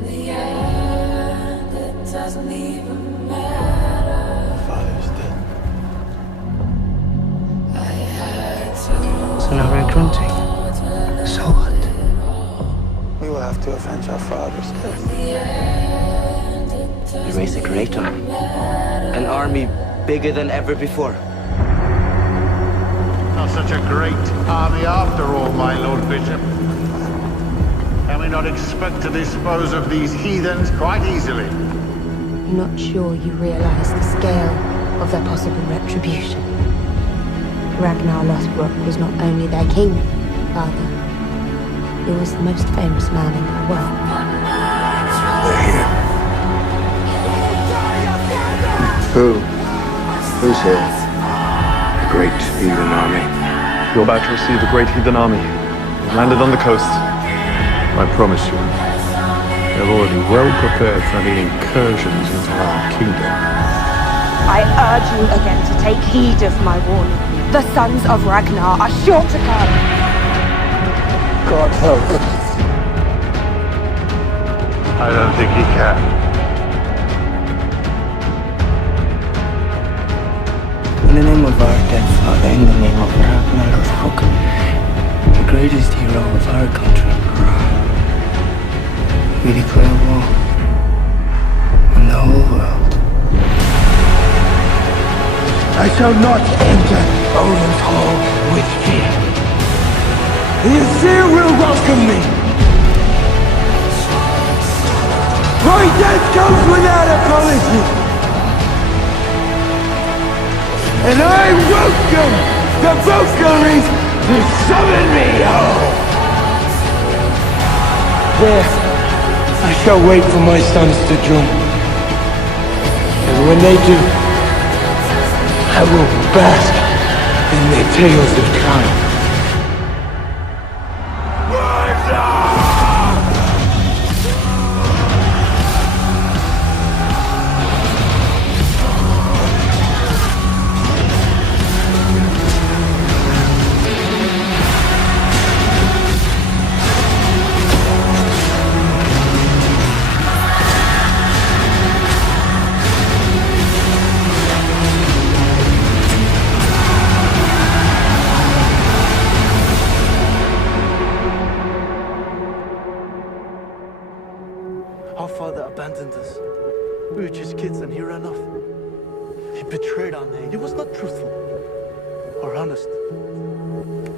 In the end, it doesn't even matter. Father's dead. I had to. So now we're grunting. So what? We will have to avenge our father's death. We raised a great army. An army bigger than ever before. Not such a great army after all, my Lord Bishop. Can we not expect to dispose of these heathens quite easily? I'm not sure you realize the scale of their possible retribution. Ragnar Lothbrok was not only their king, father. He was the most famous man in the world. They're here. Who's here? The great heathen army. You're about to receive a great heathen army. We've landed on the coast. I promise you, they're already well prepared for any incursions into our kingdom. I urge you again to take heed of my warning. The sons of Ragnar are sure to come. God help us. I don't think he can. In the name of our dead father, in the name of Ragnar Lothbrok, the greatest hero of our country, we declare war on the whole world. I shall not enter Odin's hall with fear. The Aesir will welcome me. My death comes without apology. And I welcome the Valkyries to summon me home. There, I shall wait for my sons to join. And when they do, I will bask in their tales of triumph. Our father abandoned us. We were just kids and he ran off. He betrayed our name. He was not truthful or honest.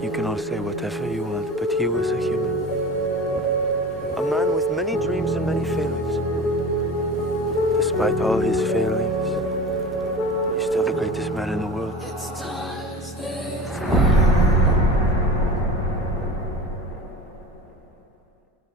You can all say whatever you want, but he was a human. A man with many dreams and many failings. Despite all his failings, he's still the greatest man in the world. It's time.